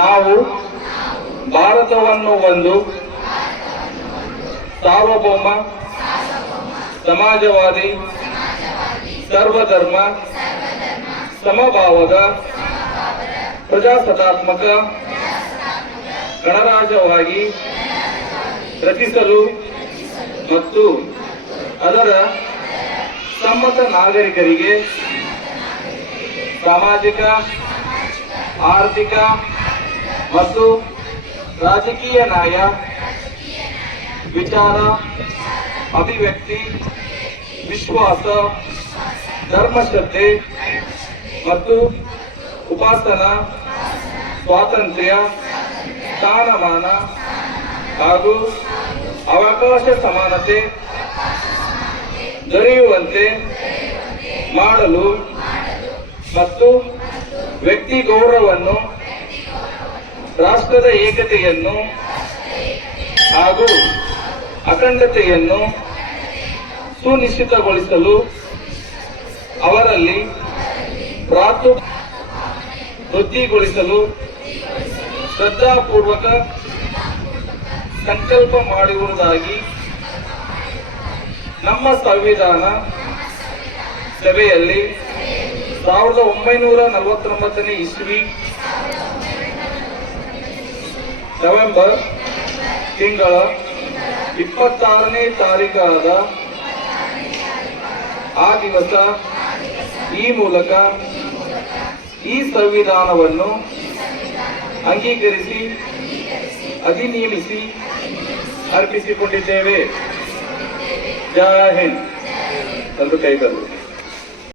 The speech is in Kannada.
ನಾವು ಭಾರತವನ್ನು ಒಂದು ಸಾರ್ವಭೌಮ ಸಮಾಜವಾದಿ ಸರ್ವಧರ್ಮ ಸಮಭಾವದ ಪ್ರಜಾಸತ್ತಾತ್ಮಕ ಗಣರಾಜ್ಯವಾಗಿ ರಚಿಸಲು ಮತ್ತು ಅದರ ಸಮ್ಮತ ನಾಗರಿಕರಿಗೆ ಸಾಮಾಜಿಕ ಆರ್ಥಿಕ ಮತ್ತು ರಾಜಕೀಯ ನ್ಯಾಯ ವಿಚಾರ ಅಭಿವ್ಯಕ್ತಿ ವಿಶ್ವಾಸ ಧರ್ಮಶ್ರದ್ಧೆ ಮತ್ತು ಉಪಾಸನಾ ಸ್ವಾತಂತ್ರ್ಯ ಸ್ಥಾನಮಾನ ಹಾಗೂ ಅವಕಾಶ ಸಮಾನತೆ ದೊರೆಯುವಂತೆ ಮಾಡಲು ಮತ್ತು ವ್ಯಕ್ತಿ ಗೌರವವನ್ನು ರಾಷ್ಟ್ರದ ಏಕತೆಯನ್ನು ಹಾಗೂ ಅಖಂಡತೆಯನ್ನು ಸುನಿಶ್ಚಿತಗೊಳಿಸಲು ಅವರಲ್ಲಿ ವೃದ್ಧಿಗೊಳಿಸಲು ಶ್ರದ್ಧಾಪೂರ್ವಕ ಸಂಕಲ್ಪ ಮಾಡಿರುವುದಾಗಿ ನಮ್ಮ ಸಂವಿಧಾನ ಸಭೆಯಲ್ಲಿ 1949ನೇ ಇಸ್ವಿ ನವೆಂಬರ್ ತಿಂಗಳ 26ನೇ ತಾರೀಖಾದ ಆ ದಿವಸ ಈ ಮೂಲಕ ಈ ಸಂವಿಧಾನವನ್ನು ಅಂಗೀಕರಿಸಿ ಅಧಿನಿಯಮಿಸಿ ಅರ್ಪಿಸಿಕೊಂಡಿದ್ದೇವೆ. ಜೈ ಹಿಂದ್. ಒಂದು ಕೈಗಳು